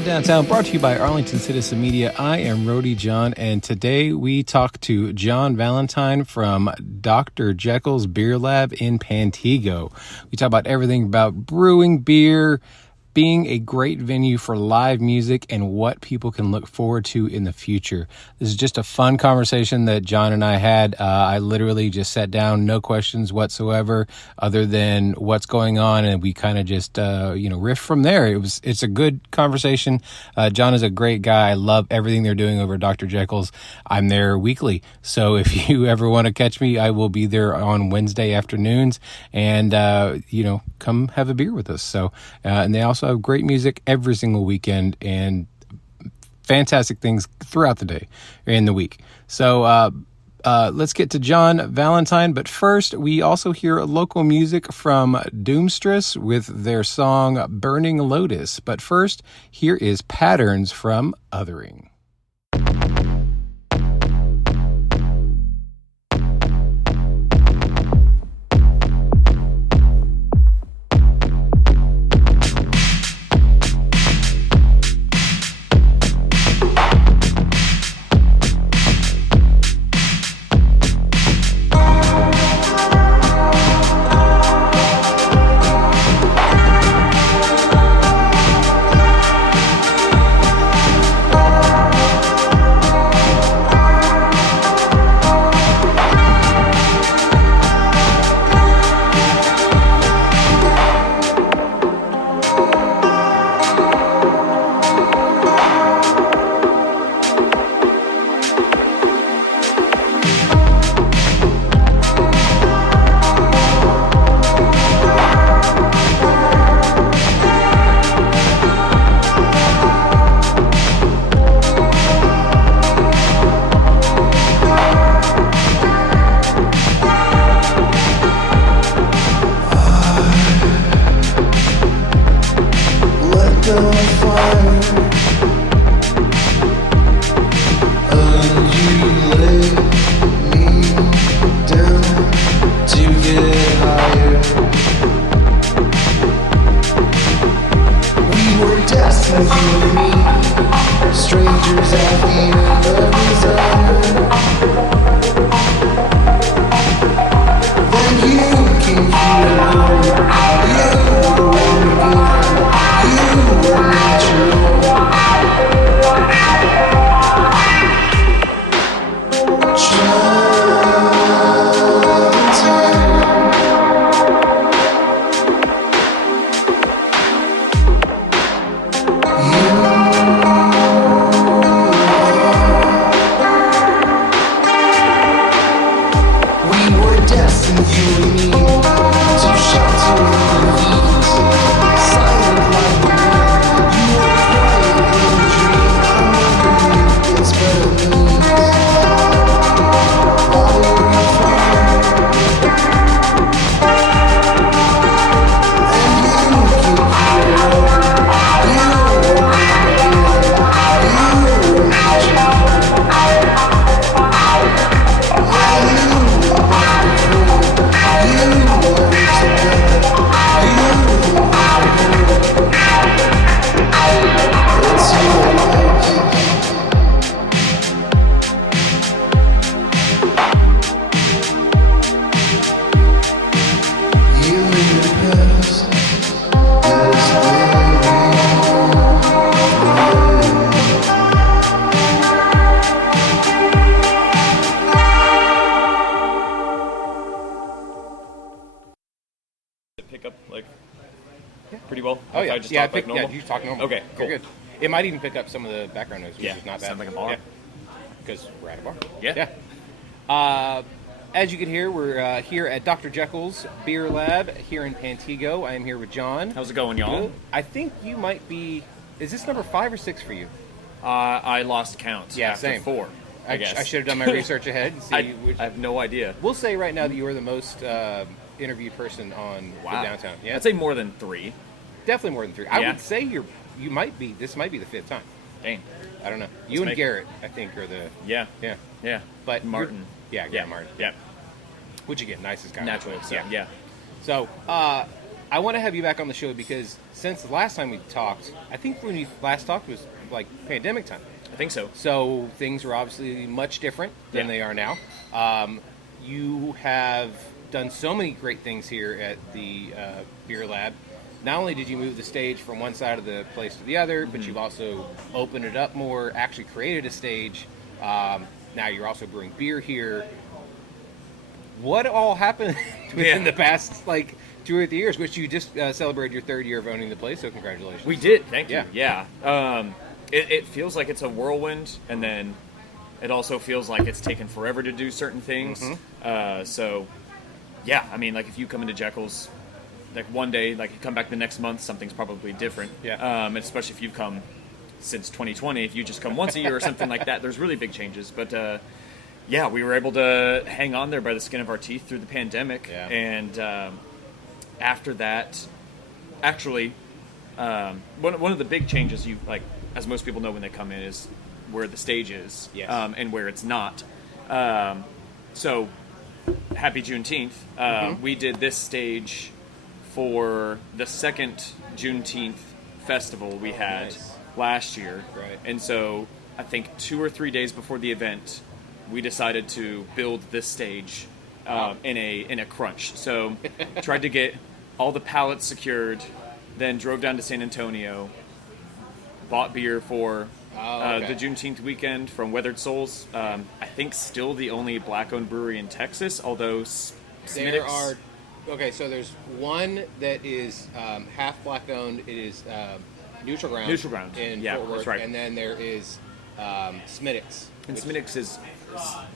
the Downtown, brought to you by Arlington Citizen Media. I am Roadie John, and today we talk to John Valentine from Dr. Jekyll's Beer Lab in Pantego. We talk about everything about brewing beer, being a great venue for live music, and what people can look forward to in the future. This is just a fun conversation that John and I had. I literally just sat down, no questions whatsoever, other than what's going on, and we kind of just, riffed from there. It's a good conversation. John is a great guy. I love everything they're doing over at Dr. Jekyll's. I'm there weekly, so if you ever want to catch me, I will be there on Wednesday afternoons, and come have a beer with us. So, and they also have great music every single weekend and fantastic things throughout the day in the week. So let's get to John Valentine. But first, we also hear local music from Doomstress with their song Burning Lotus. But first, here is Patterns from Othering. You talk normal. Okay, cool. You're good. It might even pick up some of the background noise, which is not bad. Sounds like a bar. Because we're at a bar. Yeah. As you can hear, we're here at Dr. Jekyll's Beer Lab here in Pantego. I am here with John. How's it going, y'all? Good. I think you might be... Is this number 5 or 6 for you? I lost count. Yeah, after same. 4, I guess. I should have done my research ahead and see I have no idea. We'll say right now that you are the most interviewed person on the Downtown. Yeah? I'd say more than 3. Definitely more than 3. I would say this might be the 5th time. Dang. I don't know. You and Garrett, I think, are the... Yeah. But Martin. Garrett Martin. Yeah. Which, again, nicest guy. Naturally, so, yeah. So, I want to have you back on the show because since the last time we talked, I think when we last talked was like pandemic time. I think so. So things were obviously much different than they are now. You have done so many great things here at the Beer Lab. Not only did you move the stage from one side of the place to the other, but you've also opened it up more, actually created a stage. Now you're also brewing beer here. What all happened within the past, 2 or 3 years, which you just celebrated your 3rd year of owning the place, so congratulations. We did, thank you. Yeah. It feels like it's a whirlwind, and then it also feels like it's taken forever to do certain things. So, yeah, I mean, if you come into Jekyll's, one day, you come back the next month, something's probably different. Yeah. Especially if you've come since 2020. If you just come once a year or something like that, there's really big changes. But, yeah, we were able to hang on there by the skin of our teeth through the pandemic. Yeah. And after that, actually, one of the big changes as most people know when they come in, is where the stage is, and where it's not. So, happy Juneteenth. We did this stage for the second Juneteenth festival we had last year. Right. And so, I think 2 or 3 days before the event, we decided to build this stage in a crunch. So, tried to get all the pallets secured, then drove down to San Antonio, bought beer for the Juneteenth weekend from Weathered Souls. I think still the only black-owned brewery in Texas, although There are... Okay, so there's one that is half black-owned. It is Neutral Ground. Neutral Ground. In Yeah, Fort Worth. that's right. And then there is Smittix. And Smittix is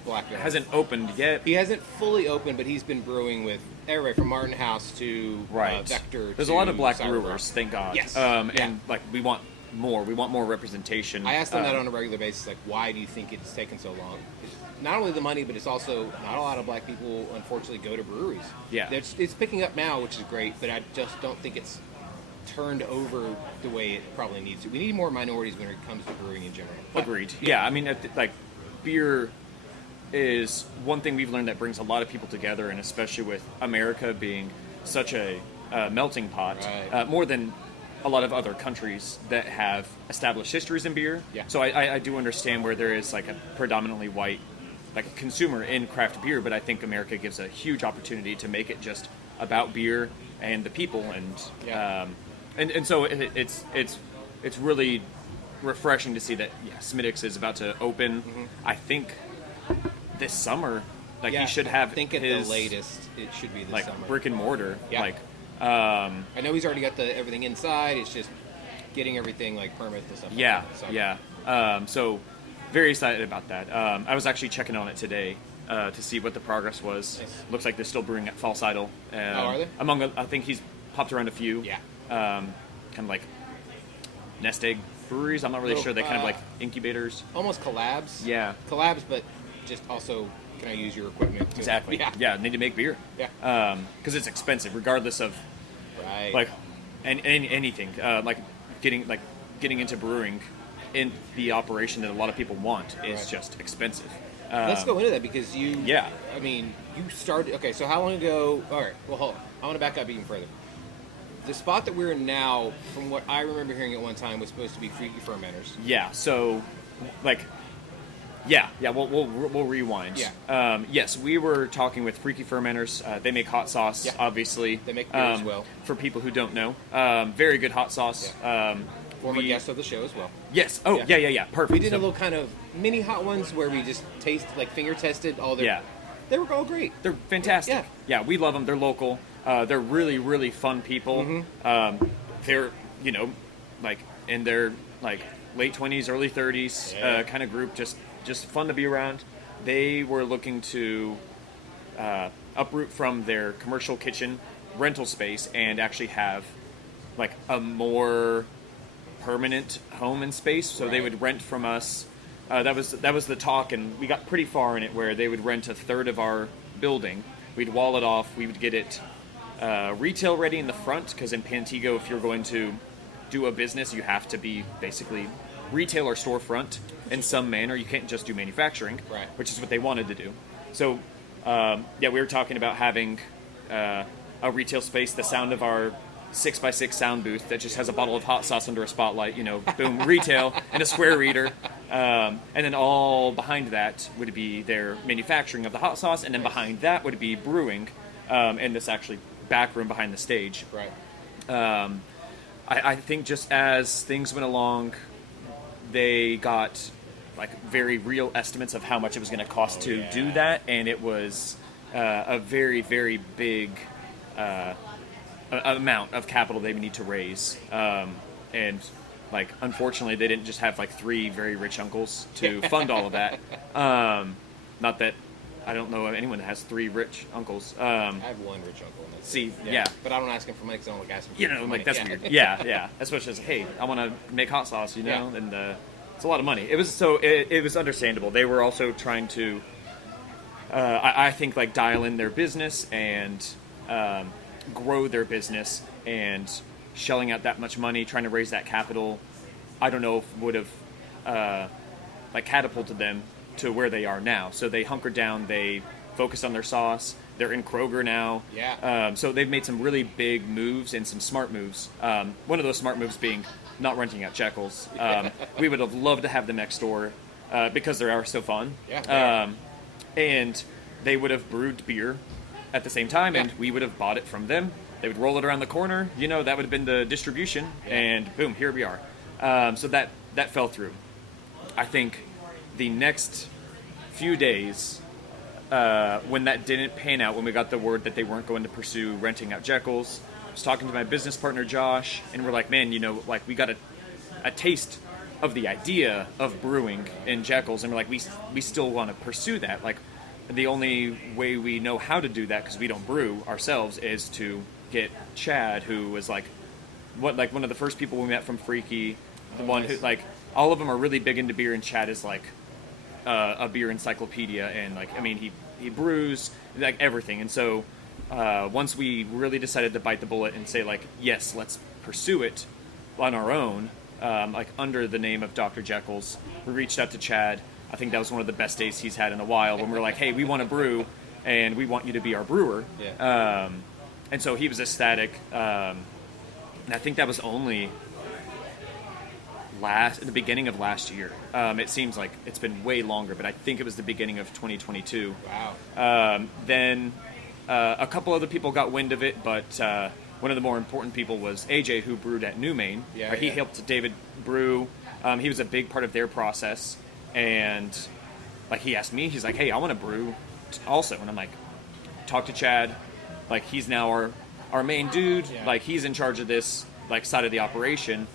black-owned. hasn't opened yet. He hasn't fully opened, but he's been brewing with everybody from Martin House to Vector. There's to a lot of black Cyber brewers, Rock. thank God. Yes. And we want more. We want more representation. I ask them that on a regular basis, why do you think it's taken so long? It's not only the money, but it's also not a lot of black people, unfortunately, go to breweries. Yeah. It's picking up now, which is great, but I just don't think it's turned over the way it probably needs to. We need more minorities when it comes to brewing in general. Agreed. Yeah, I mean, beer is one thing we've learned that brings a lot of people together, and especially with America being such a melting pot, more than a lot of other countries that have established histories in beer. Yeah. So I do understand where there is a predominantly white consumer in craft beer, but I think America gives a huge opportunity to make it just about beer and the people, and so it's really refreshing to see that Smittix is about to open. I think this summer. He should have. I think at his, the latest it should be this summer. Brick and mortar. Yeah. I know he's already got everything inside. It's just getting everything permits and stuff. Yeah, like that, so. yeah. So very excited about that. I was actually checking on it today to see what the progress was. Nice. Looks like they're still brewing at False Idol. Are they? I think he's popped around a few. Yeah. Kind of like nest egg breweries. I'm not really sure. They kind of like incubators. Almost collabs. Yeah. Collabs, but just also, can I use your equipment? Exactly. Yeah. Need to make beer. Yeah. Because it's expensive, regardless of right. anything. Getting into brewing in the operation that a lot of people want is just expensive. Let's go into that because you. Yeah. I mean, you started. Okay, so how long ago? All right. Well, hold on. I want to back up even further. The spot that we're in now, from what I remember hearing at one time, was supposed to be Freaky Fermenters. Yeah. So, we'll rewind. Yeah. Yes, we were talking with Freaky Fermenters. They make hot sauce, obviously. They make beer as well. For people who don't know, very good hot sauce. Yeah. Former guest of the show as well. Yes. Oh, yeah. Perfect. We did a little kind of mini hot ones where we just finger tested all their. Yeah. They were all great. They're fantastic. Yeah. We love them. They're local. They're really, really fun people. Mm-hmm. They're, in their late 20s, early 30s kind of group. Just fun to be around. They were looking to uproot from their commercial kitchen rental space and actually have a more permanent home and space. So they would rent from us. That was the talk, and we got pretty far in it where they would rent a third of our building. We'd wall it off. We would get it retail ready in the front, because in Pantego, if you're going to do a business, you have to be basically retail or storefront in some manner. You can't just do manufacturing, which is what they wanted to do. So, we were talking about having a retail space, the sound of our 6x6 sound booth that just has a bottle of hot sauce under a spotlight, boom, retail, and a square reader. And then all behind that would be their manufacturing of the hot sauce, and then behind that would be brewing, and this actually back room behind the stage. Right. I think just as things went along, they got like very real estimates of how much it was going to cost to do that, and it was a very, very big amount of capital they would need to raise. And like, unfortunately, they didn't just have like 3 very rich uncles to fund all of that. Not that I don't know anyone that has 3 rich uncles. I have 1 rich uncle. And that's it. Yeah. But I don't ask him for money because I don't like asking for money. That's weird. Yeah. Especially as, hey, I want to make hot sauce, and it's a lot of money. It was understandable. They were also trying to, I think, like dial in their business and grow their business, and shelling out that much money, trying to raise that capital, I don't know if would have like catapulted them to where they are now. So they hunkered down, they focused on their sauce. They're in Kroger now. Yeah. So they've made some really big moves and some smart moves. One of those smart moves being not renting out Jekyll's. We would have loved to have them next door because they are so fun. Yeah. And they would have brewed beer at the same time, and we would have bought it from them. They would roll it around the corner. That would have been the distribution, and boom, here we are. So that fell through. I think the next few days, when that didn't pan out, when we got the word that they weren't going to pursue renting out Jekyll's, I was talking to my business partner Josh, and we're like, man, we got a taste of the idea of brewing in Jekyll's, and we're like, we still want to pursue that. Like, the only way we know how to do that, because we don't brew ourselves, is to get Chad, who was like one of the first people we met from Freaky, one who, like, all of them are really big into beer, and Chad is like a beer encyclopedia, and like, I mean, he brews like everything. And so once we really decided to bite the bullet and say, like, yes, let's pursue it on our own, like under the name of Dr. Jekyll's, we reached out to Chad. I think that was one of the best days he's had in a while, when we were like, hey, we want to brew, and we want you to be our brewer. Yeah. And so he was ecstatic. And I think that was only the beginning of last year. It seems like it's been way longer, but I think it was the beginning of 2022. Wow. Then a couple other people got wind of it, but one of the more important people was AJ, who brewed at New Main. Yeah, He helped David brew. He was a big part of their process. And like, he asked me, he's like, hey, I want to brew also. And I'm like, talk to Chad. Like, he's now our main dude. Yeah. Like, he's in charge of this, like, side of the operation.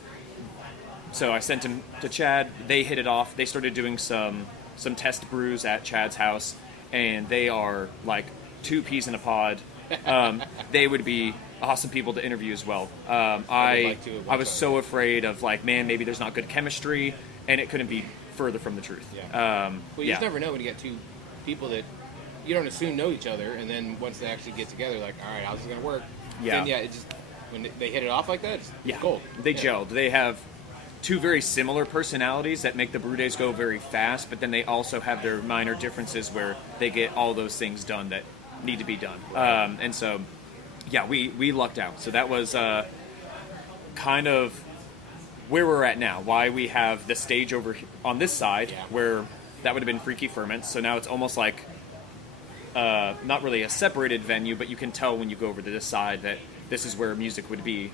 So I sent him to Chad. They hit it off. They started doing some test brews at Chad's house, and they are like 2 peas in a pod. They would be awesome people to interview as well. I was so afraid of, like, man, maybe there's not good chemistry, and it couldn't be further from the truth. Yeah. Well, you just never know when you get 2 people that you don't assume know each other, and then once they actually get together, like, all right, how's this going to work? Yeah. Then, it just, when they hit it off like that, it's gold. They gelled. They have 2 very similar personalities that make the brew days go very fast, but then they also have their minor differences where they get all those things done that need to be done. Right. And so, we lucked out. So that was kind of where we're at now. Why we have the stage over on this side, where that would have been Freaky Ferments. So now it's almost like not really a separated venue, but you can tell when you go over to this side that this is where music would be.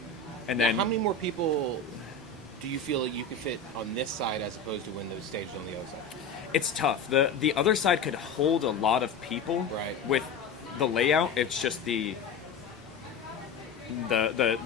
And then, how many more people do you feel like you could fit on this side as opposed to when the stage is on the other side? It's tough. The other side could hold a lot of people. Right. With the layout, it's just the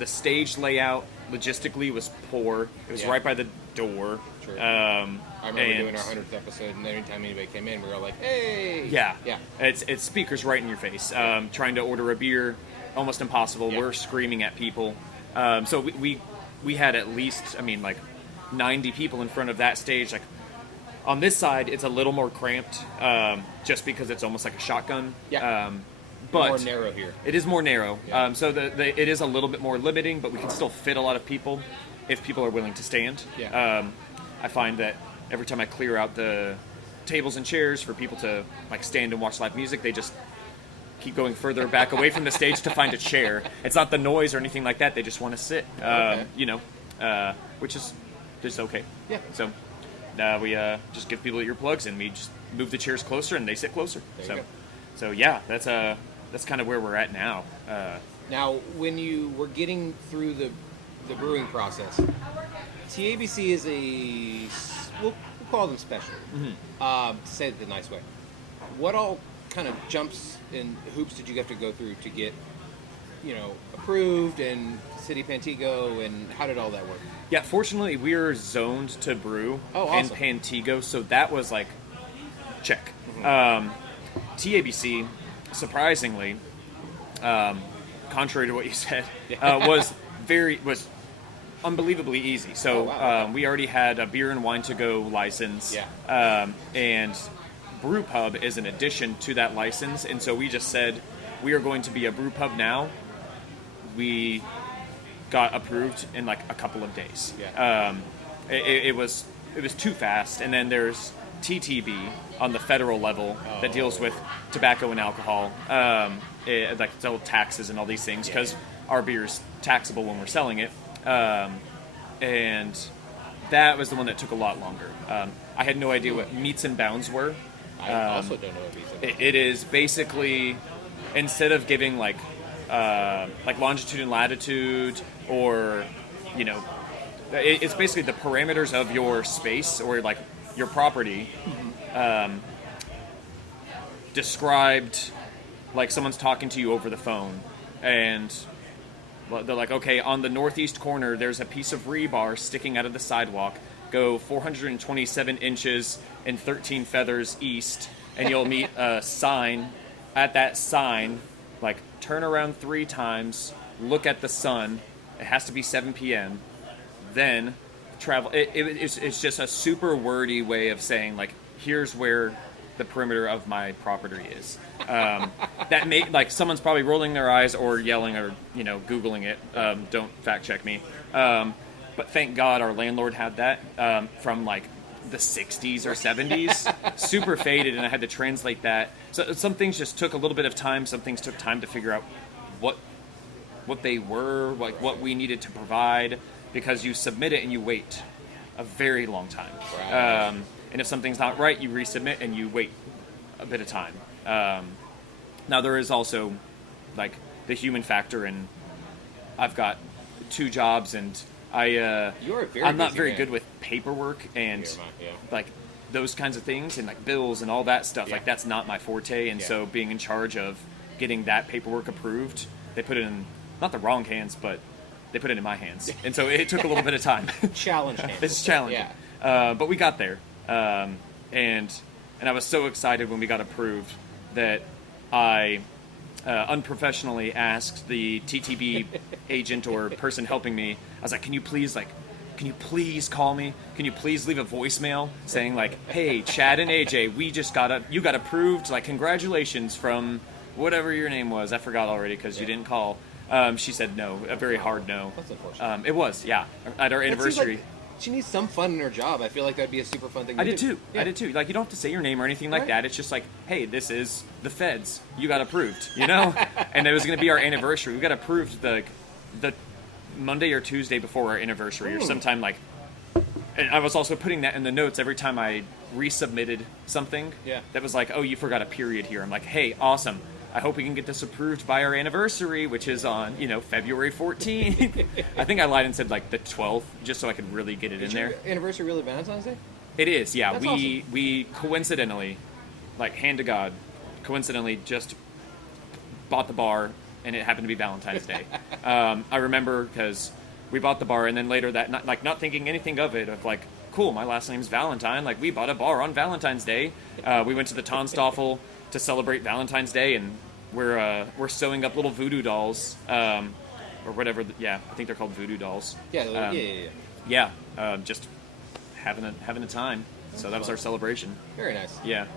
stage layout logistically was poor. It was right by the door. True. I remember doing our 100th episode, and anytime anybody came in, we were like, hey! Yeah. Yeah. It's speakers right in your face. Trying to order a beer, almost impossible. Yeah. We're screaming at people. So we had at least, 90 people in front of that stage. Like, on this side, it's a little more cramped, just because it's almost like a shotgun. Yeah. But more narrow here. It is more narrow. Yeah. So it is a little bit more limiting, but we can still fit a lot of people if people are willing to stand. Yeah. I find that every time I clear out the tables and chairs for people to, like, stand and watch live music, they just keep going further back away from the stage to find a chair. It's not the noise or anything like that. They just want to sit, which is just okay. Yeah. So we just give people earplugs, and we just move the chairs closer, and they sit closer. So yeah, that's kind of where we're at now. Now, when you were getting through the brewing process, TABC is we'll call them special, to say it the nice way. What all kind of jumps and hoops did you have to go through to get, approved, and City Pantego, and how did all that work? Yeah, fortunately, we are zoned to brew in Pantego, so that was like, check. TABC, surprisingly, contrary to what you said, was unbelievably easy. So we already had a beer and wine to go license, and brew pub is an addition to that license, and so we just said we are going to be a brew pub now. We got approved in like a couple of days. It was too fast, and then there's TTB on the federal level that deals with tobacco and alcohol, like sell taxes and all these things, because our beer is taxable when we're selling it, and that was the one that took a lot longer. I had no idea what meets and bounds were. I also don't know what meets and bounds. It is basically, instead of giving like longitude and latitude, or it's basically the parameters of your space or like your property, described like someone's talking to you over the phone, and they're like, okay, on the northeast corner there's a piece of rebar sticking out of the sidewalk. Go 427 inches and 13 feathers east, and you'll meet a sign. At that sign, like, turn around 3 times, look at the sun. It has to be 7 p.m. Then travel. It's just a super wordy way of saying, like, here's where the perimeter of my property is. That may, like, someone's probably rolling their eyes or yelling or Googling it. Don't fact check me. But thank God our landlord had that from like the 60s or 70s, super faded, and I had to translate that. So some things just took a little bit of time. Some things took time to figure out what they were, like what we needed to provide, because you submit it and you wait a very long time. Right. And if something's not right, you resubmit and you wait a bit of time. Now there is also like the human factor, and I've got 2 jobs, and I'm not very good with paperwork and like those kinds of things, and like bills and all that stuff. Like that's not my forte, and so being in charge of getting that paperwork approved, they put it in not the wrong hands, but they put it in my hands, and so it took a little bit of time. Challenge hands. It's challenging, but we got there, and I was so excited when we got approved that I unprofessionally asked the TTB agent or person helping me. I was like, can you please call me? Can you please leave a voicemail saying like, hey, Chad and AJ, you got approved. Like, congratulations from whatever your name was. I forgot already because you didn't call. She said no, a very hard no. That's unfortunate. It was, at our anniversary. She needs some fun in her job. I feel like that'd be a super fun thing to do. I did too. Like, you don't have to say your name or anything like that. It's just like, hey, this is the feds. You got approved, And it was going to be our anniversary. We got approved the Monday or Tuesday before our anniversary, or sometime like. And I was also putting that in the notes every time I resubmitted something. Yeah. That was like, oh, you forgot a period here. I'm like, hey, awesome. I hope we can get this approved by our anniversary, which is on, February 14th. I think I lied and said, like, the 12th, just so I could really get it in there. Is your anniversary really Valentine's Day? It is, yeah. That's we awesome. We coincidentally, like, hand to God, coincidentally just bought the bar, and it happened to be Valentine's Day. I remember because we bought the bar, and then later that, not thinking anything of it, of, like, cool, my last name's Valentine. Like, we bought a bar on Valentine's Day. We went to the Tonstoffel to celebrate Valentine's Day, and we're sewing up little voodoo dolls, or whatever. I think they're called voodoo dolls. Yeah. Just having a time. So that was our celebration. Very nice. Yeah.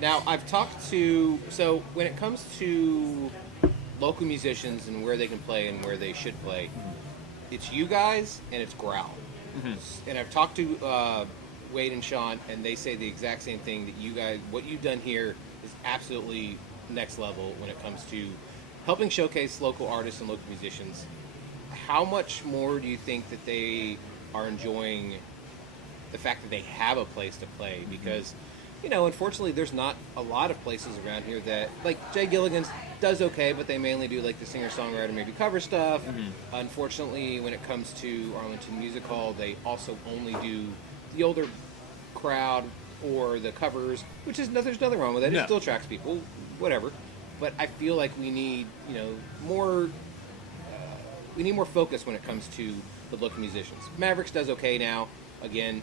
Now I've talked to when it comes to local musicians and where they can play and where they should play, it's you guys and it's Growl. And I've talked to Wade and Sean, and they say the exact same thing, that you guys, what you've done here is absolutely next level when it comes to helping showcase local artists and local musicians. How much more do you think that they are enjoying the fact that they have a place to play? Because, you know, unfortunately, there's not a lot of places around here that, like, Jay Gilligan's does okay, but they mainly do, like, the singer-songwriter, maybe cover stuff. Unfortunately, when it comes to Arlington Music Hall, they also only do the older crowd or the covers, which is there's nothing wrong with that. It still attracts people, whatever. But I feel like we need, you know, more. We need more focus when it comes to the local musicians. Mavericks does okay now. Again,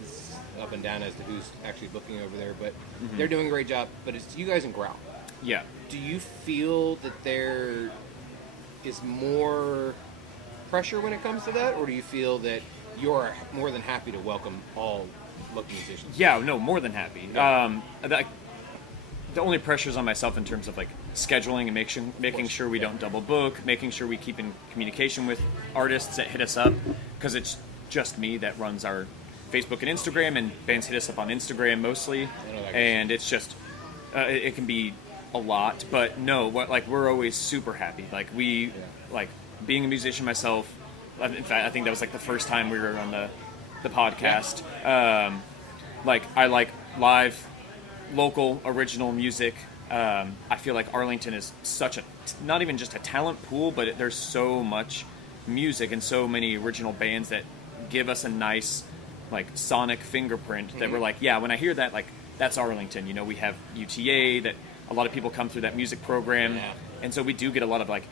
it's up and down as to who's actually booking over there, but they're doing a great job. But it's you guys and Growl. Yeah. Do you feel that there is more pressure when it comes to that, or do you feel that you're more than happy to welcome all local musicians? Yeah, no, more than happy. Yeah. The only pressures on myself in terms of like scheduling and making sure we don't double book, making sure we keep in communication with artists that hit us up, because it's just me that runs our Facebook and Instagram, and bands hit us up on Instagram mostly, and it's just it can be a lot. But no, we're always super happy. Like like being a musician myself. In fact, I think that was like the first time we were on the podcast. Like I like live, local, original music. I feel like Arlington is such not even just a talent pool, but there's so much music and so many original bands that give us a nice like sonic fingerprint that we're like, yeah, when I hear that, like that's Arlington. You know, we have UTA that a lot of people come through that music program, and so we do get a lot of like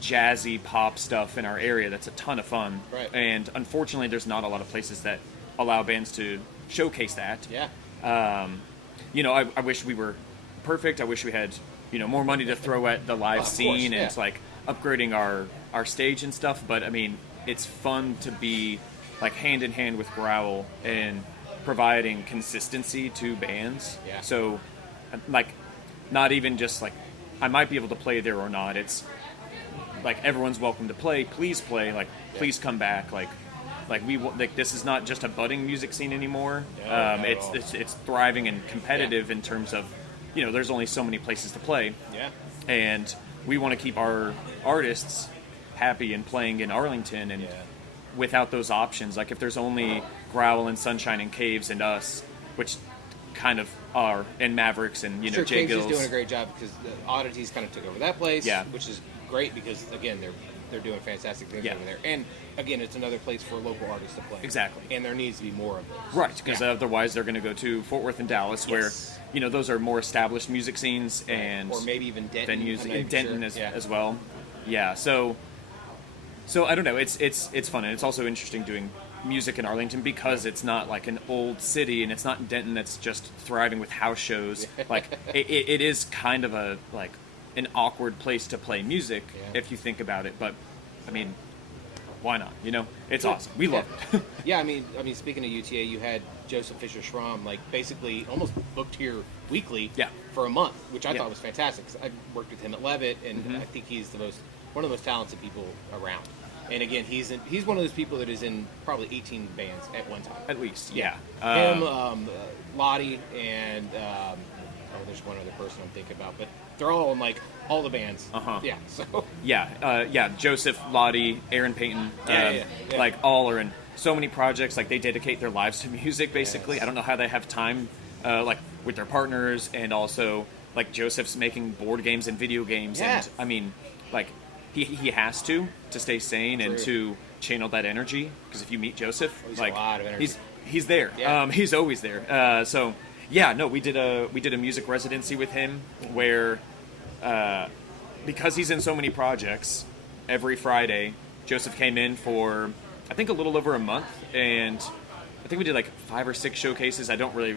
jazzy pop stuff in our area. That's a ton of fun. Right. And unfortunately, there's not a lot of places that allow bands to showcase that. Yeah. You know, I wish we were perfect. I wish we had, you know, more money to throw at the live scene and like upgrading our stage and stuff. But I mean, it's fun to be like hand in hand with Growl and providing consistency to bands. Yeah. So like, not even just like I might be able to play there or not. It's like everyone's welcome to play. Please play. Like please come back. Like this is not just a budding music scene anymore. It's thriving and competitive in terms of, you know, there's only so many places to play. Yeah. And we want to keep our artists happy and playing in Arlington, and without those options, like if there's only Growl and Sunshine and Caves and us, which kind of are, and Mavericks and, you know, Caves Jekyll's is doing a great job because the Oddities kind of took over that place, Yeah. which is great because again they're doing fantastic things over there, and again it's another place for local artists to play. Exactly. And there needs to be more of those. Right, because otherwise they're going to go to Fort Worth and Dallas, where, you know, those are more established music scenes and or maybe even Denton, venues, and Denton as well. Yeah, so I don't know. It's fun, and it's also interesting doing music in Arlington because it's not like an old city, and it's not Denton that's just thriving with house shows. Like it is kind of a like an awkward place to play music if you think about it. But I mean, why not? You know, it's awesome. We love it. Yeah, I mean, speaking of UTA, you had Joseph Fisher-Schramm like basically almost booked here weekly for a month, which I thought was fantastic. 'Cause I worked with him at Levitt, and I think he's one of the most talented people around. And again, he's one of those people that is in probably 18 bands at one time. At least, Him, Lottie, and there's one other person I'm thinking about, but they're all in like all the bands. Yeah. So. Joseph, Lottie, Aaron Payton, like all are in so many projects. Like they dedicate their lives to music, basically. I don't know how they have time, like with their partners, and also like Joseph's making board games and video games, and I mean, like. He has to stay sane and to channel that energy, because if you meet Joseph, like a lot of energy. he's there. He's always there. We did a music residency with him where because he's in so many projects, every Friday Joseph came in for I think a little over a month, and I think we did like 5 or 6 showcases. I don't really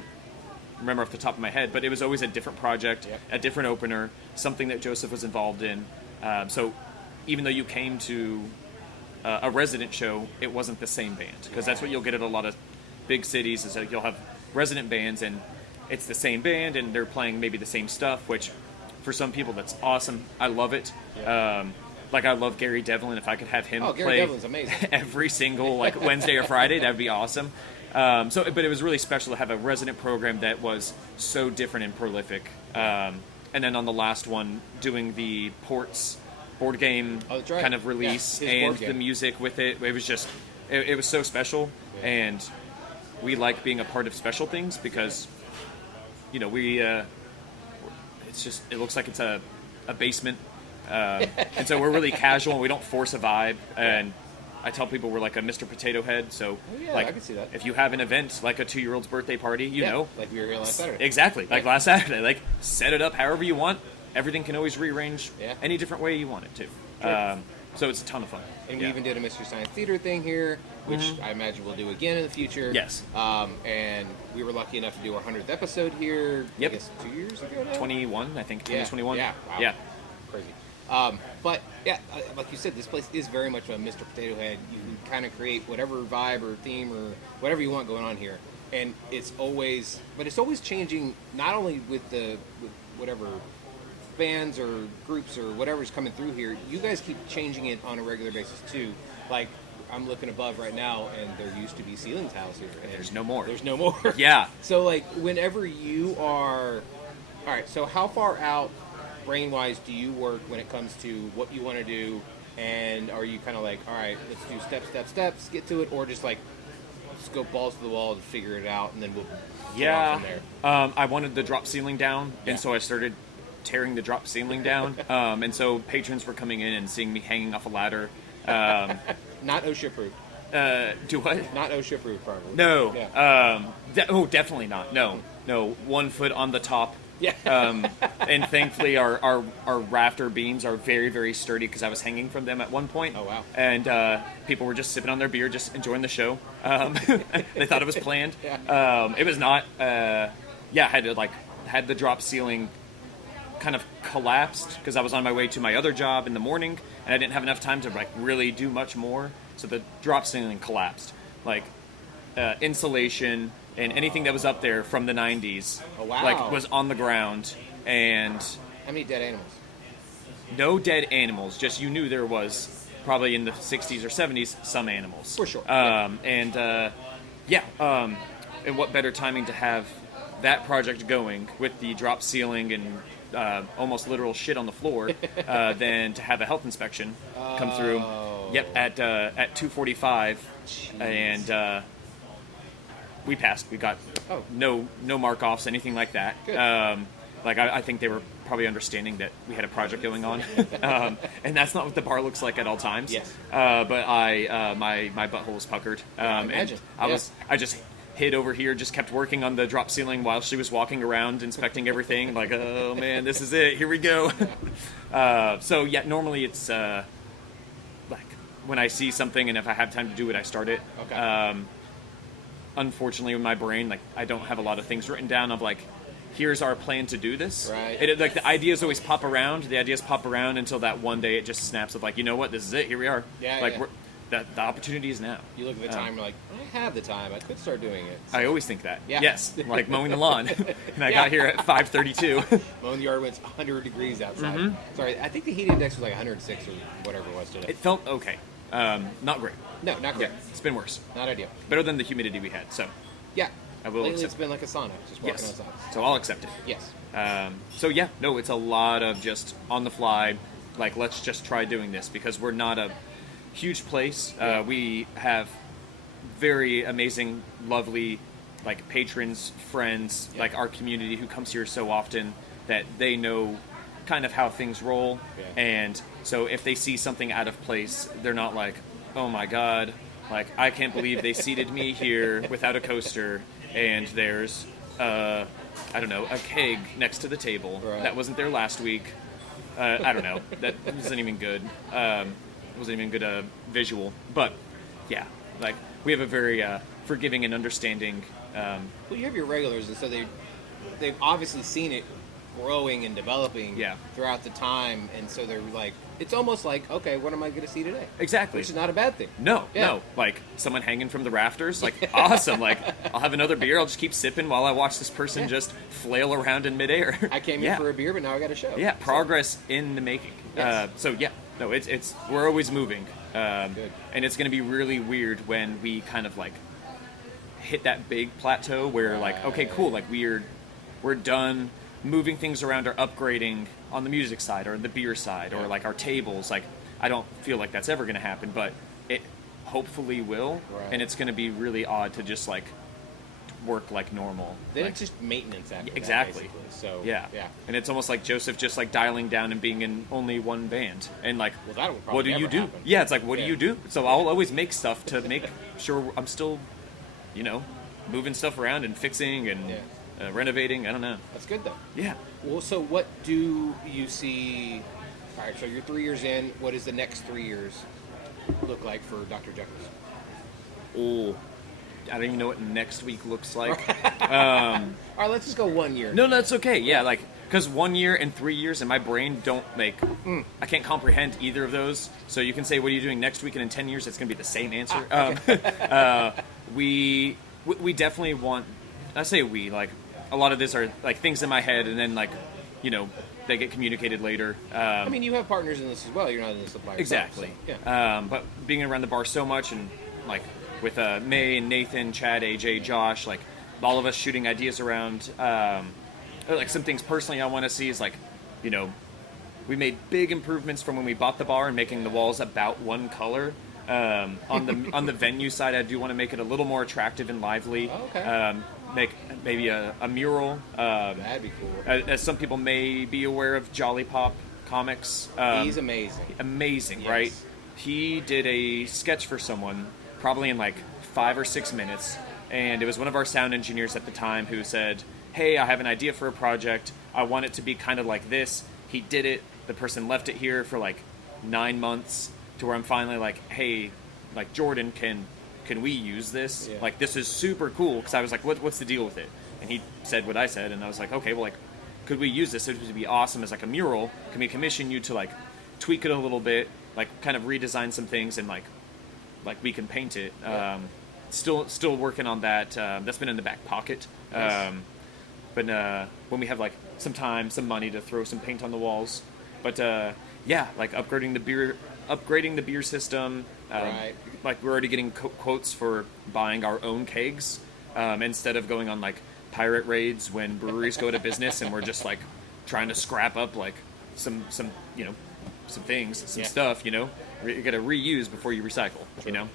remember off the top of my head, but it was always a different project, a different opener, something that Joseph was involved in. So even though you came to a resident show, it wasn't the same band, because that's what you'll get at a lot of big cities, is that you'll have resident bands and it's the same band and they're playing maybe the same stuff, which for some people that's awesome. I love it. Like I love Gary Devlin. If I could have him play Devlin's amazing. every single like Wednesday or Friday, that'd be awesome. But it was really special to have a resident program that was so different and prolific. and then on the last one, doing the ports board game that's right. kind of release his and board game. the music with it. It was just, it was so special, and we like being a part of special things because, you know, it's just, it looks like it's a basement, and so we're really casual and we don't force a vibe, and I tell people we're like a Mr. Potato Head, so like I can see that. if you have an event like a 2-year-old's birthday party, you know, like we were here last Saturday. exactly, like last Saturday, like set it up however you want. Everything can always rearrange any different way you want it to. Sure. So it's a ton of fun. And we even did a Mystery Science Theater thing here, which I imagine we'll do again in the future. Yes. And we were lucky enough to do our 100th episode here. Yep. I guess 2 years ago now? 21, I think. 2021. Yeah. Wow. Yeah. Crazy. But yeah, like you said, this place is very much a Mr. Potato Head. You can kind of create whatever vibe or theme or whatever you want going on here, and it's always changing. Not only with whatever bands or groups or whatever's coming through here, you guys keep changing it on a regular basis too. Like I'm looking above right now, and there used to be ceiling tiles here. And There's no more. There's no more. Yeah. So like whenever you are, all right. So how far out, brain-wise, do you work when it comes to what you want to do? And are you kind of like, all right, let's do steps, get to it, or just like just go balls to the wall and figure it out, and then we'll get on from there? I wanted the drop ceiling down, and so I started tearing the drop ceiling down. And so patrons were coming in and seeing me hanging off a ladder. Not OSHA proof. Do what? Not OSHA proof, probably. No. Yeah. Definitely not. No. 1 foot on the top. Yeah. And thankfully our rafter beams are very, very sturdy because I was hanging from them at one point. Oh, wow. And people were just sipping on their beer, just enjoying the show. They thought it was planned. Yeah. It was not. I had the drop ceiling kind of collapsed because I was on my way to my other job in the morning, and I didn't have enough time to like really do much more. So the drop ceiling collapsed. Like insulation and anything that was up there from the 90s, Oh, wow. like was on the ground, and How many dead animals? no dead animals. Just you knew there was probably in the 60s or 70s some animals For sure. And what better timing to have that project going with the drop ceiling and almost literal shit on the floor than to have a health inspection come through. Yep, at 2:45, and we passed. We got no mark-offs, anything like that. Good. I think they were probably understanding that we had a project going on, and that's not what the bar looks like at all times. Yes. But my butthole was puckered. I imagine. And I just hid over here, just kept working on the drop ceiling while she was walking around inspecting everything. Like, oh man, this is it. Here we go. So yeah, normally it's like when I see something and if I have time to do it, I start it. Okay. Unfortunately, with my brain, like I don't have a lot of things written down of like, here's our plan to do this. Right. Like the ideas always pop around. The ideas pop around until that one day it just snaps of like, you know what, this is it. Here we are. Yeah, Like yeah. the opportunity is now. You look at the time, you're like, I have the time. I could start doing it. I always think that. Yeah. Yes, like mowing the lawn, and I Yeah. got here at 5:32. Mowing the yard when it's 100 degrees outside. Mm-hmm. Sorry, I think the heat index was like 106 or whatever it was today. It felt okay. Not great. No, not great. Yeah, it's been worse. Not ideal. Better than the humidity we had. So Yeah. I will Lately accept it's been like a sauna, just walking yes. outside. So I'll accept it. Yes. So yeah, no, it's a lot of just on the fly. Like let's just try doing this because we're not a huge place. We have very amazing, lovely, like patrons, friends, like our community who comes here so often that they know kind of how things roll. Yeah. And so if they see something out of place, they're not like, oh my God, like I can't believe they seated me here without a coaster and there's, I don't know, a keg next to the table Right. that wasn't there last week. I don't know. That wasn't even good. Wasn't even good visual. But yeah, like we have a very forgiving and understanding. Well, you have your regulars, and so they've obviously seen it growing and developing throughout the time, and so they're like, it's almost like, okay, what am I going to see today? Exactly. Which is not a bad thing. No, Yeah. no. Like someone hanging from the rafters. Like awesome. Like I'll have another beer. I'll just keep sipping while I watch this person just flail around in midair. I came in for a beer, but now I got a show. Yeah, progress in the making. Yes. So yeah, no, it's we're always moving, Good. and it's going to be really weird when we kind of like hit that big plateau where like, okay, cool, like we're done moving things around or upgrading on the music side or the beer side or like our tables. Like, I don't feel like that's ever going to happen, but it hopefully will. Right. And it's going to be really odd to just like work like normal. Then Like, it's just maintenance after exactly. that, basically. So yeah. And it's almost like Joseph just like dialing down and being in only one band. And like, Well, that would probably what do you never do? happen. Yeah, it's like, what do Yeah. you do? So I'll always make stuff to make sure I'm still, you know, moving stuff around and fixing and renovating. I don't know. That's good though. Yeah. Well, so what do you see? All right, so you're 3 years in. What does the next 3 years look like for Dr. Jekyll's? Oh, I don't even know what next week looks like. All right, let's just go 1 year. No, that's okay. Yeah, like, because 1 year and 3 years in my brain don't make, I can't comprehend either of those. So you can say, what are you doing next week? And in 10 years, it's going to be the same answer. We definitely want, I say we, like, a lot of this are, like, things in my head, and then, like, you know, they get communicated later. I mean, you have partners in this as well. You're not in this by yourself. Exactly. So, yeah. But being around the bar so much, and, like, with May and Nathan, Chad, AJ, Josh, like, all of us shooting ideas around, like, some things personally I want to see is, like, you know, we made big improvements from when we bought the bar and making the walls about one color. On the venue side, I do want to make it a little more attractive and lively. Oh, okay. Make maybe a mural. That'd be cool. As some people may be aware of Jolly Pop Comics. He's amazing. Amazing, Yes. right? He did a sketch for someone, probably in like 5 or 6 minutes, and it was one of our sound engineers at the time who said, hey, I have an idea for a project. I want it to be kind of like this. He did it. The person left it here for like 9 months to where I'm finally like, hey, like, Jordan, can we use this? Yeah. Like, this is super cool, because I was like, what's the deal with it? And he said what I said, and I was like, okay, well, like, could we use this? It would be awesome as like a mural. Can we commission you to like tweak it a little bit, like kind of redesign some things, and like we can paint it. Yeah. Still working on that. That's been in the back pocket. Nice. But when we have like some time, some money to throw some paint on the walls. But yeah, like upgrading the beer system. Right. Like, we're already getting quotes for buying our own kegs instead of going on like pirate raids when breweries go to business, and we're just like trying to scrap up like some you know, some things, some stuff, you know. You got to reuse before you recycle, you know.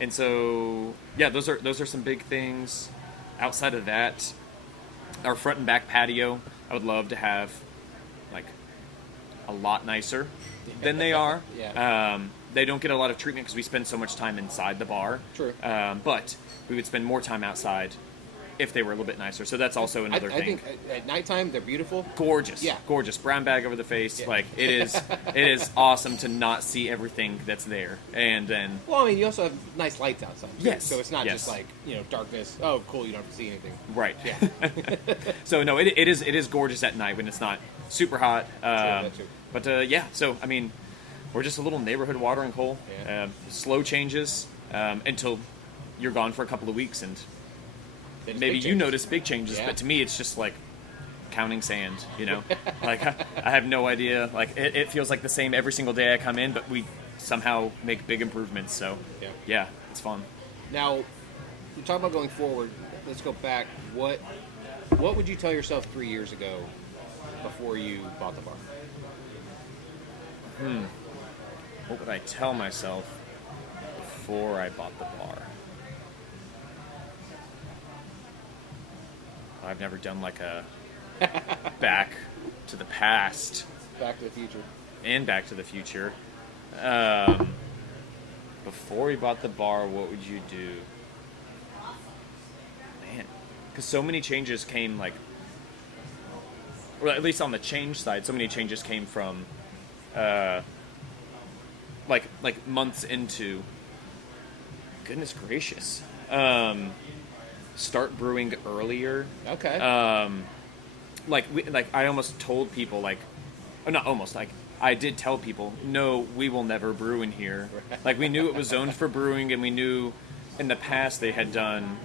And so yeah, those are some big things. Outside of that, our front and back patio, I would love to have like a lot nicer than they are. Yeah. They don't get a lot of treatment because we spend so much time inside the bar. True. But we would spend more time outside if they were a little bit nicer. So that's also another I thing. think at nighttime they're beautiful. Gorgeous. Yeah. Gorgeous. Brown bag over the face. Yeah. Like, it is awesome to not see everything that's there. And then Well, I mean, you also have nice lights outside. Too, Yes. So it's not Yes. just like, you know, darkness. Oh, cool. You don't have to see anything. right. Yeah. So no, it is gorgeous at night when it's not super hot. that too. But yeah, so I mean, we're just a little neighborhood watering hole. Yeah. Slow changes until you're gone for a couple of weeks, and Then it's maybe big you changes. notice big changes. Yeah. But to me, it's just like counting sand. You know, like I have no idea. Like, it feels like the same every single day I come in, but we somehow make big improvements. So yeah, it's fun. Now, you talk about going forward. Let's go back. What would you tell yourself 3 years ago before you bought the bar? What would I tell myself before I bought the bar? I've never done like a back to the past Back to the Future. and Back to the Future. Before we bought the bar, what would you do? Man, because so many changes came, like, or at least on the change side, so many changes came from like months into. Goodness gracious. Start brewing earlier. Okay. Like I almost told people, like, or not almost, like, I did tell people, no, we will never brew in here. Like, we knew it was zoned for brewing, and we knew in the past they had done,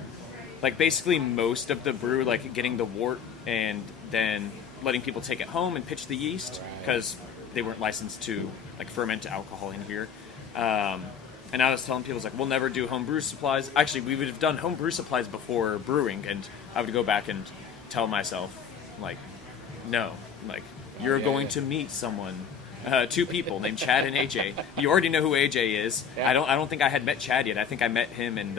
like, basically most of the brew, like getting the wort and then letting people take it home and pitch the yeast, because they weren't licensed to, like, ferment alcohol in here. And I was telling people, I was like, we'll never do home brew supplies. Actually, we would have done home brew supplies before brewing, and I would go back and tell myself, like, no, like you're going to meet someone. 2 people named Chad and AJ. You already know who AJ is. Yeah. I don't think I had met Chad yet. I think I met him in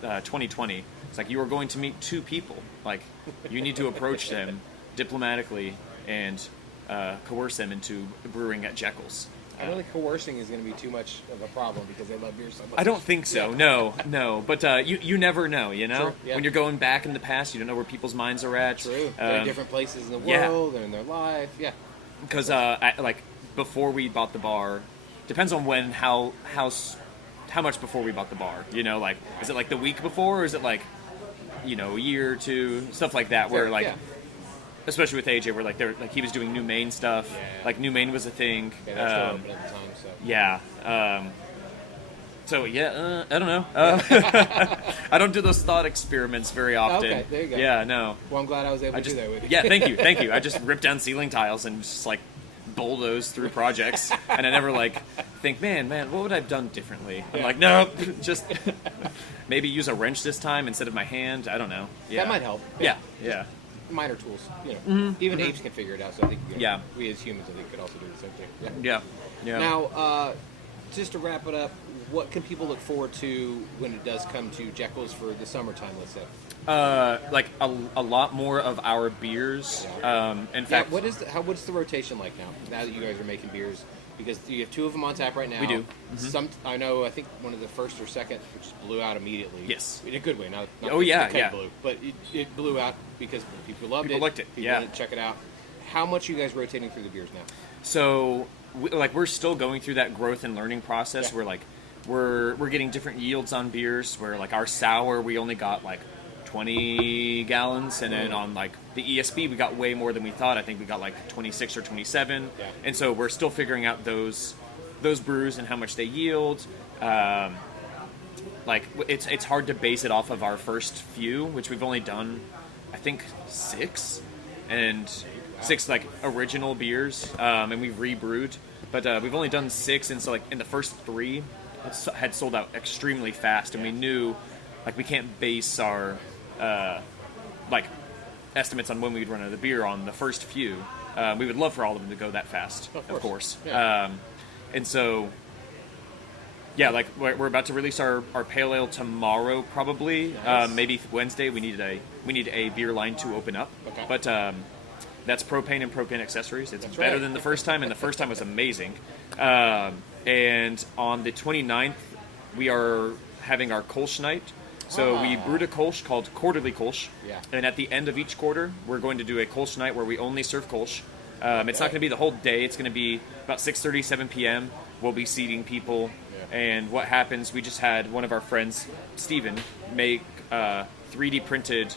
2020. It's like you are going to meet 2 people. Like you need to approach them diplomatically and coerce them into brewing at Jekyll's. I don't think coercing is going to be too much of a problem because they love beer so much. I don't think so. Yeah. No. But you never know. You know, Sure, yeah. when you're going back in the past, you don't know where people's minds are at. True. They're in different places in the world and in their life. Yeah. Because like before we bought the bar, depends on when how much before we bought the bar. You know, like is it like the week before, or is it like a year or 2, stuff like that, where like. Yeah. Especially with AJ, where like he was doing New Maine stuff. Yeah. Like New Maine was a thing. Yeah, they're still open at the time, so. Yeah. So yeah, I don't know. I don't do those thought experiments very often. Okay, there you go. Yeah, no. Well, I'm glad I was able to do that with you. Yeah, thank you. I just rip down ceiling tiles and just like bulldoze through projects, and I never like think, man, what would I have done differently? I'm like, no, just maybe use a wrench this time instead of my hand. I don't know. Yeah. That might help. Yeah. Minor tools, Mm-hmm. Even apes can figure it out. So I think Yeah. we as humans, I think, could also do the same thing. Yeah. Yeah. Now, just to wrap it up, what can people look forward to when it does come to Jeckyll's for the summertime? Let's say. Like a lot more of our beers. In fact, what's the rotation like now? Now that you guys are making beers, because you have 2 of them on tap right now. We do. Mm-hmm. I think one of the first or second which blew out immediately. Yes. In a good way. Not Oh, yeah, the yeah. blew, but it blew out because people loved it. People liked it, People yeah. wanted to check it out. How much are you guys rotating through the beers now? So, we're still going through that growth and learning process. Yeah. Where we're getting different yields on beers. Where like our sour, we only got like 20 gallons, and then on like the ESB, we got way more than we thought. I think we got like 26 or 27. Yeah. And so we're still figuring out those brews and how much they yield. Like it's hard to base it off of our first few, which we've only done, I think 6, and 6 like original beers, and we've rebrewed, but we've only done 6, and so like in the first 3 had sold out extremely fast, and we knew like we can't base our like estimates on when we'd run out of the beer on the first few. We would love for all of them to go that fast, of course. Yeah. And so. Yeah, like we're about to release our pale ale tomorrow, probably. Nice. Maybe Wednesday. We need a beer line to open up. Okay. But that's propane and propane accessories. It's better right. than the first time, and the first time was amazing. And on the 29th, we are having our Kolsch night. So we brewed a Kolsch called Quarterly Kolsch. Yeah. And at the end of each quarter, we're going to do a Kolsch night where we only serve Kolsch. It's not going to be the whole day. It's going to be about 6:30, 7 p.m. We'll be seating people. And what happens, we just had one of our friends, Steven, make 3D printed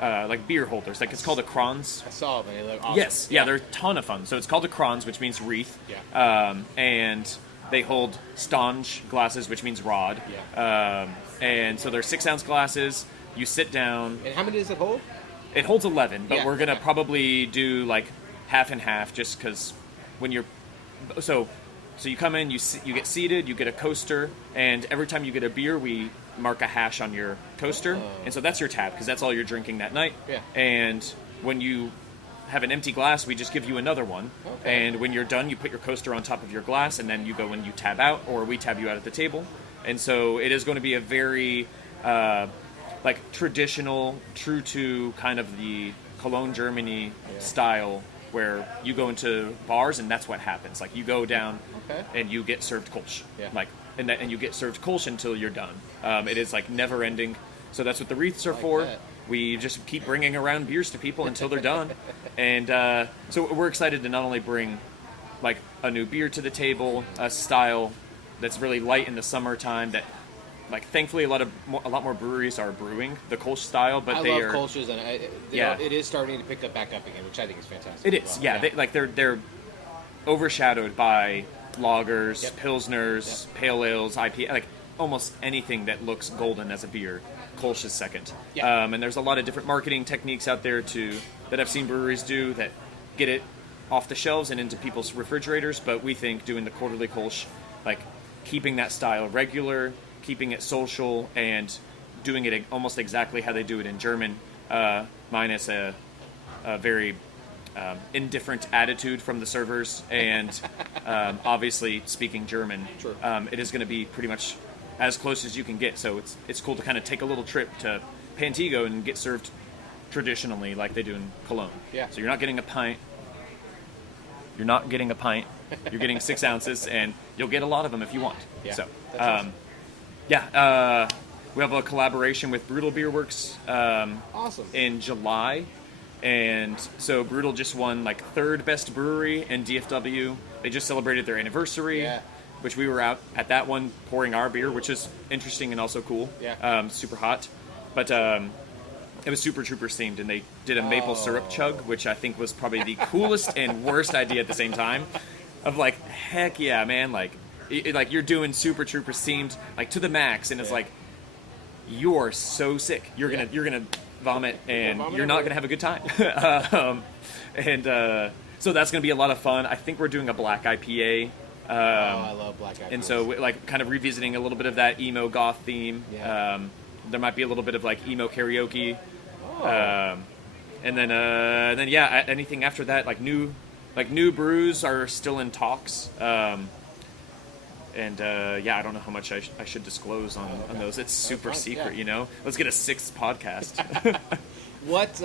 like beer holders. Like it's called a Kranz. I saw them. They look awesome. Yes, yeah, they're a ton of fun. So it's called a Kranz, which means wreath. Yeah. And they hold Stange glasses, which means rod. Yeah. And so they're 6-ounce glasses. You sit down. And how many does it hold? It holds 11, but Yeah, we're going to okay. probably do like half and half just because when you're... So you come in, you get seated, you get a coaster, and every time you get a beer, we mark a hash on your coaster, and so that's your tab because that's all you're drinking that night. Yeah. And when you have an empty glass, we just give you another one. Okay. And when you're done, you put your coaster on top of your glass, and then you go and you tab out, or we tab you out at the table. And so it is going to be a very like traditional, true to kind of the Cologne, Germany style, where you go into bars and that's what happens. Like you go down and you get served Kolsch. Yeah. Like and you get served Kolsch until you're done. It is like never ending. So that's what the wreaths are for. that. We just keep bringing around beers to people until they're done. And so we're excited to not only bring like a new beer to the table, a style that's really light in the summertime that like thankfully a lot more breweries are brewing the Kolsch style, but I they love are Kolsch's, and it is starting to pick up back up again, which I think is fantastic. It as is, well. yeah. They're overshadowed by lagers, Yep. pilsners, pale ales, IPA, like almost anything that looks golden as a beer. Kolsch is second. Yeah. And there's a lot of different marketing techniques out there that I've seen breweries do that get it off the shelves and into people's refrigerators. But we think doing the quarterly Kolsch, like keeping that style regular, keeping it social, and doing it almost exactly how they do it in German, minus a a very indifferent attitude from the servers, and obviously speaking German, Sure. it is going to be pretty much as close as you can get. So it's cool to kind of take a little trip to Pantego and get served traditionally like they do in Cologne. Yeah. So you're not getting a pint. You're not getting a pint. You're getting 6 ounces, and you'll get a lot of them if you want. Yeah. So, That's awesome. we have a collaboration with Brutal Beer Works Awesome. in July. And so Brutal just won like 3rd best brewery in DFW. They just celebrated their anniversary, Yeah. which we were out at that one pouring our beer, which is interesting and also cool. Yeah. Super hot. But it was Super Troopers themed, and they did a maple syrup chug, which I think was probably the coolest and worst idea at the same time. Of like, heck yeah, man! Like you're doing Super Troopers themed like to the max, and it's like you're so sick. You're gonna vomit, and you're not gonna have a good time. So that's gonna be a lot of fun. I think we're doing a black IPA. I love black IPAs. And so, like, kind of revisiting a little bit of that emo goth theme. Yeah. There might be a little bit of like emo karaoke. Oh. And then anything after that, like new brews are still in talks. I don't know how much I should disclose on those. It's super fine, secret, yeah. you know. Let's get a 6th podcast. What?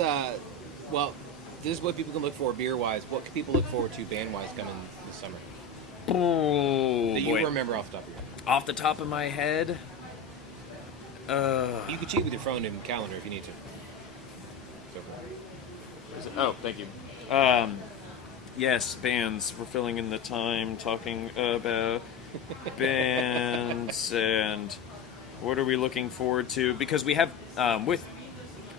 Well, this is what people can look for beer-wise. What can people look forward to band-wise coming this summer? Oh, That you boy. remember off the top of your head? Off the top of my head, You can cheat with your phone and calendar if you need to. Go for it. oh, thank you. Yes, bands. We're filling in the time talking about bands and what are we looking forward to? Because we have, with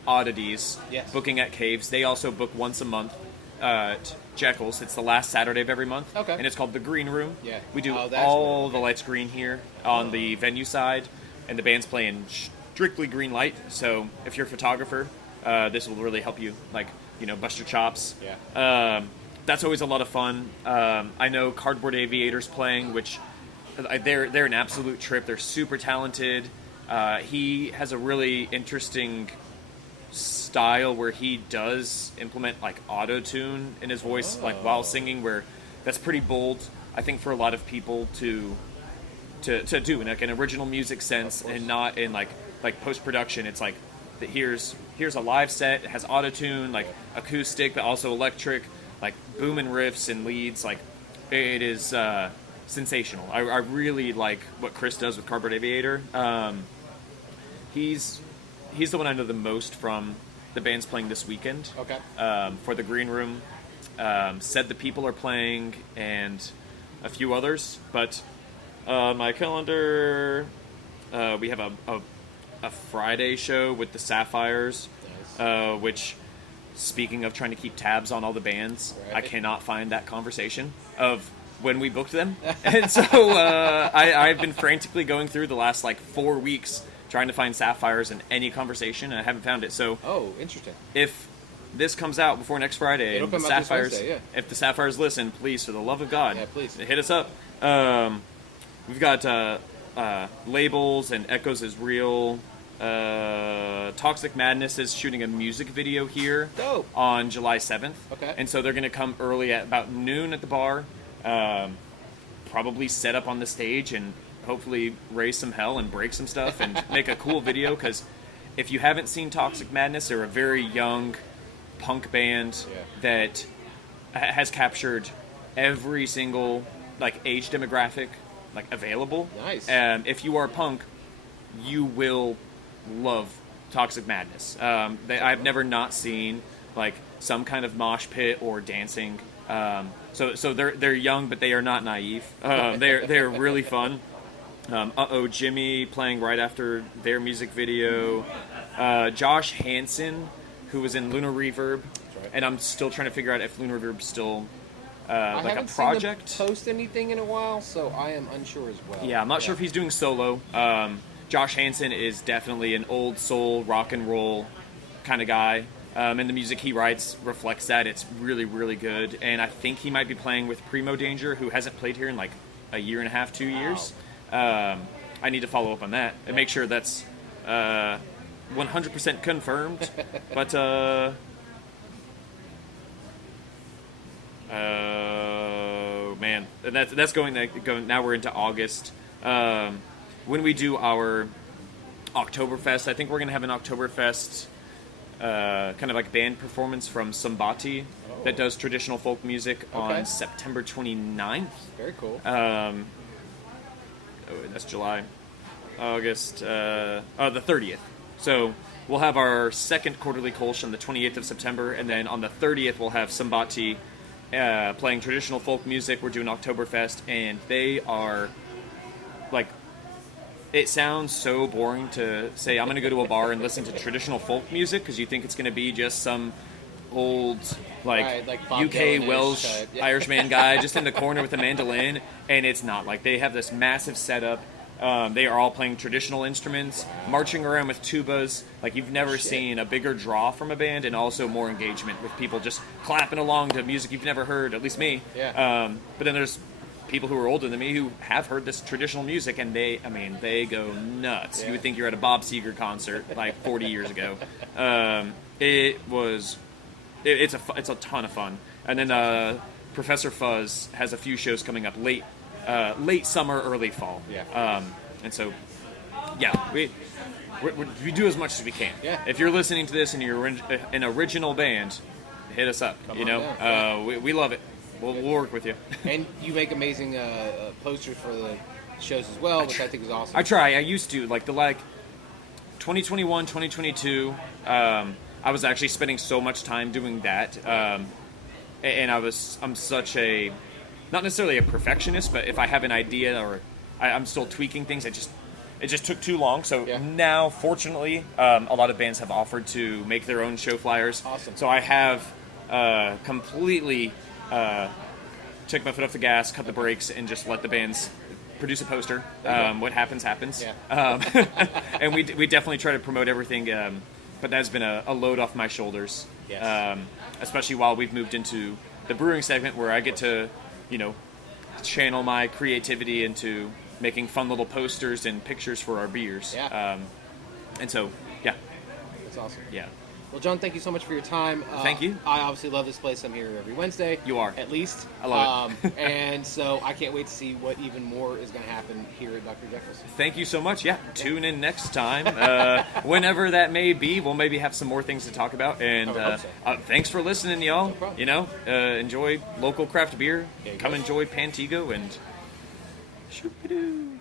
Oddities, Yes. booking at Caves, they also book once a month at Jekyll's. It's the last Saturday of every month. Okay. And it's called the Green Room. Yeah. We do Oh, that's all cool. the lights green here on the venue side, and the band's playing strictly green light. So if you're a photographer, this will really help you, like, bust your chops. Yeah. That's always a lot of fun. I know Cardboard Aviator's playing, which they're an absolute trip. They're super talented. He has a really interesting style where he does implement like auto-tune in his voice, like while singing, where that's pretty bold, I think, for a lot of people to do in like an original music sense, and not in like post-production. It's like here's a live set, it has auto-tune, like acoustic but also electric, like booming riffs and leads. Like it is sensational. I really like what Chris does with Cardboard Aviator. He's the one I know the most from the bands playing this weekend. Okay. For the Green Room, Said the People are playing, and a few others. But my calendar, we have a Friday show with the Sapphires, Nice. which, speaking of trying to keep tabs on all the bands, Right. I cannot find that conversation of when we booked them. And so I've been frantically going through the last like 4 weeks trying to find Sapphires in any conversation, and I haven't found it. So Oh, interesting. if this comes out before next Friday, It'll and the come out this Sapphires, Wednesday, yeah. if the Sapphires listen, please, for the love of God, Yeah, please. hit us up. We've got Labels and Echoes is Real. Toxic Madness is shooting a music video here Dope. on July 7th. Okay. And so they're going to come early at about noon at the bar, probably set up on the stage and hopefully raise some hell and break some stuff and make a cool video, because if you haven't seen Toxic Madness, they're a very young punk band that has captured every single like age demographic like available. Nice. If you are punk, you will love Toxic Madness. I've never not seen like some kind of mosh pit or dancing. So they're young, but they are not naive. They're really fun. Jimmy playing right after their music video. Josh Hansen, who was in Lunar Reverb, right. and I'm still trying to figure out if Lunar Reverb's still I like a haven't project. seen them post anything in a while, so I am unsure as well. Yeah, I'm not sure if he's doing solo. Josh Hansen is definitely an old soul rock and roll kind of guy, and the music he writes reflects that. It's really, really good, and I think he might be playing with Primo Danger, who hasn't played here in like a year and a half, 2 years. I need to follow up on that and make sure that's 100% confirmed. But Man, that's going. Now we're into August. When we do our Oktoberfest, I think we're going to have an Oktoberfest kind of like band performance from Sambati that does traditional folk music on September 29th. Very cool. That's July, August, the 30th. So we'll have our second quarterly Kolsch on the 28th of September, and then on the 30th we'll have Sambati playing traditional folk music. We're doing Oktoberfest, and they are like, it sounds so boring to say I'm going to go to a bar and listen to traditional folk music because you think it's going to be just some old like Bob UK Dylan-ish Welsh type. Yeah. Irishman guy just in the corner with a mandolin, and it's not. Like, they have this massive setup. They are all playing traditional instruments, marching around with tubas. Like, you've never seen a bigger draw from a band, and also more engagement with people just clapping along to music you've never heard, at least me. Yeah. But then there's people who are older than me who have heard this traditional music, and they go nuts. Yeah. You would think you're at a Bob Seger concert like 40 years ago. It's a ton of fun. And then Professor Fuzz has a few shows coming up late summer, early fall. Yeah. And so, yeah, we do as much as we can. Yeah. If you're listening to this and you're an original band, hit us up. Come on down. We love it. We'll work with you. And you make amazing posters for the shows as well, which I think is awesome. I try. I used to. Like 2021, 2022, I was actually spending so much time doing that. And I'm such a, not necessarily a perfectionist, but if I have an idea or I'm still tweaking things, it just took too long. So now, fortunately, a lot of bands have offered to make their own show flyers. Awesome. So I have completely took my foot off the gas, cut the brakes, and just let the bands produce a poster. What happens, happens. Yeah. And we definitely try to promote everything, but that's been a load off my shoulders. Yes. Especially while we've moved into the brewing segment, where I get to, channel my creativity into making fun little posters and pictures for our beers. Yeah. And so, yeah. That's awesome. Yeah. Well, John, thank you so much for your time. Thank you. I obviously love this place. I'm here every Wednesday. You are. At least. I love it. And so I can't wait to see what even more is going to happen here at Dr. Jekyll's. Thank you so much. Yeah, tune in next time. Whenever that may be, we'll maybe have some more things to talk about. And hope so. Thanks for listening, y'all. No problem. Enjoy local craft beer. Come go. enjoy Pantego and shoop-a-doo.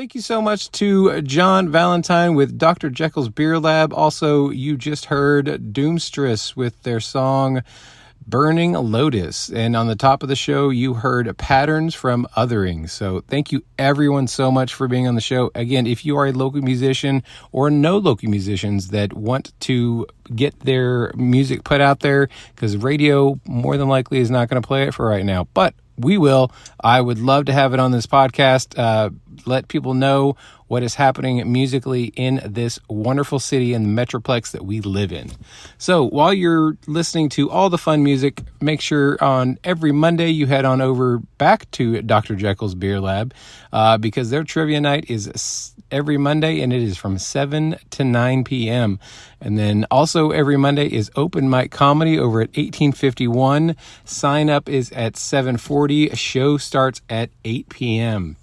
Thank you so much to John Valentine with Dr. Jekyll's Beer Lab. Also, you just heard Doomstress with their song Burning Lotus. And on the top of the show, you heard Patterns from Othering. So thank you everyone so much for being on the show. Again, if you are a local musician or know local musicians that want to get their music put out there, because radio more than likely is not going to play it for right now, but we will. I would love to have it on this podcast. Let people know what is happening musically in this wonderful city and the Metroplex that we live in. So while you're listening to all the fun music, make sure on every Monday you head on over back to Dr. Jekyll's Beer Lab because their trivia night is every Monday and it is from 7 to 9 p.m. And then also every Monday is open mic comedy over at 1851. Sign up is at 7:40. Show starts at 8 p.m.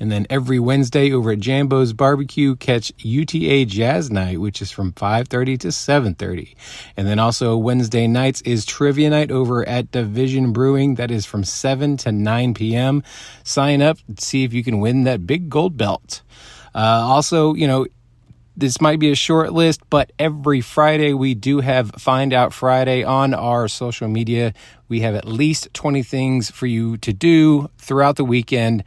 And then every Wednesday over at Jambo's Barbecue, catch UTA Jazz Night, which is from 5:30 to 7:30. And then also Wednesday nights is Trivia Night over at Division Brewing. That is from 7 to 9 p.m. Sign up and see if you can win that big gold belt. Also, this might be a short list, but every Friday we do have Find Out Friday on our social media. We have at least 20 things for you to do throughout the weekend,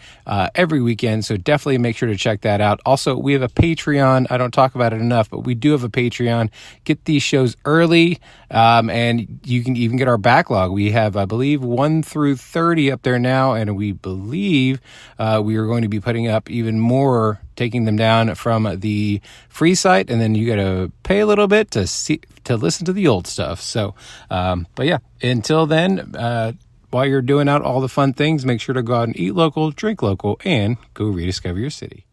every weekend. So definitely make sure to check that out. Also, we have a Patreon. I don't talk about it enough, but we do have a Patreon. Get these shows early, and you can even get our backlog. We have, I believe, 1 through 30 up there now, and we believe we are going to be putting up even more, taking them down from the free site, and then you got to pay a little bit to listen to the old stuff. So, but yeah, until then, while you're doing out all the fun things, make sure to go out and eat local, drink local, and go rediscover your city.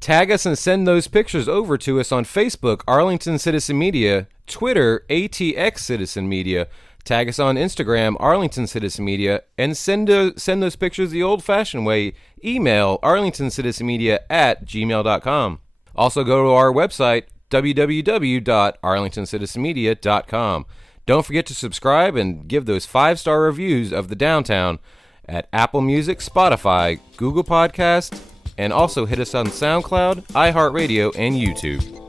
Tag us and send those pictures over to us on Facebook, Arlington Citizen Media, Twitter, ATX Citizen Media. Tag us on Instagram, Arlington Citizen Media, and send those pictures the old-fashioned way. Email arlingtoncitizenmedia@gmail.com. Also go to our website, www.arlingtoncitizenmedia.com. Don't forget to subscribe and give those 5-star reviews of the downtown at Apple Music, Spotify, Google Podcasts, and also hit us on SoundCloud, iHeartRadio, and YouTube.